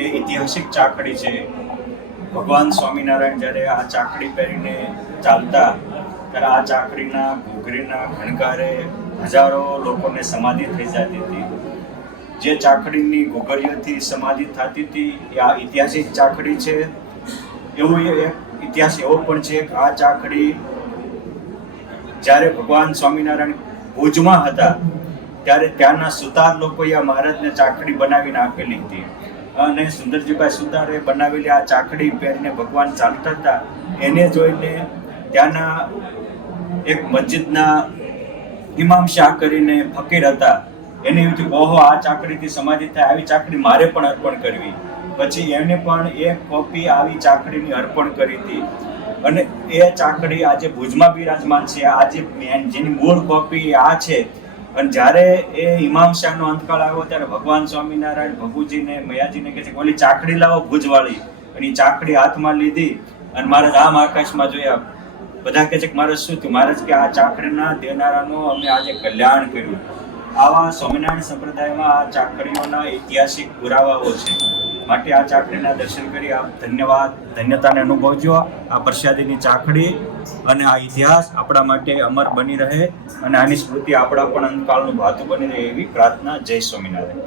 એ ઐતિહાસિક ચાકડી છે. ભગવાન સ્વામિનારાયણ જ્યારે આ ચાકડી પહેરીને ચાલતા ત્યારે આ ચાકડીના ઘૂઘરીના ઘણકારે હજારો લોકોને સમાધિ થઈ જતી હતી. જે ચાકડીની ઘૂઘરીઓથી સમાધિ થતી હતી એ આ ઐતિહાસિક ચાકડી છે. એવું એક ઇતિહાસ એવો પણ છે કે આ ચાકડી જ્યારે ભગવાન સ્વામિનારાયણ ભુજમાં હતા ત્યારે ત્યાંના સુતાર લોકોએ આ મહારાજને ચાકડી બનાવીને આપેલી હતી અને સુંદરજીભાઈ સુતારે બનાવેલી આ ચાકડી પહેરીને ભગવાન ચાલતા હતા. એને જોઈને ત્યાંના એક મસ્જિદના ઇમામ શાહ કરીને ફકીર હતા, એને એવું થયું ઓહો આ ચાકડીથી સમાધિ થાય, આવી ચાકડી મારે પણ અર્પણ કરવી. પછી એમને પણ એક કોપી આવી ચાકડીની અર્પણ કરી હતી અને એ ચાકડી આજે ભુજમાં બિરાજમાન છે. આજે જેની મૂળ કોપી આ છે. અને જ્યારે એ ઇમામ શાહનો અંતકાળ આવ્યો ત્યારે ભગવાન સ્વામિનારાયણ ભગુજીને મયાજીને કહે છે ઓલી ચાકડી લાવો ભુજવાળી, અને એ ચાકડી હાથમાં લીધી અને મહારાજ આમ આકાશમાં જોયા. બધા કહે છે કે મહારાજ શું થયું? મહારાજ કે આ ચાકડીના દેનારાનું અમે આજે કલ્યાણ કર્યું. આવા સ્વામિનારાયણ સંપ્રદાયમાં આ ચાકડીઓના ઐતિહાસિક પુરાવાઓ છે. માટે આ ચાકડીના દર્શન કરી આપ ધન્યતાને અનુભવજો. આ પ્રસાદીની ચાકડી અને આ ઇતિહાસ આપણા માટે અમર બની રહે અને આની સ્મૃતિ આપણા પણ અંતકાળનું ભાતું બની રહે એવી પ્રાર્થના. જય સ્વામિનારાયણ.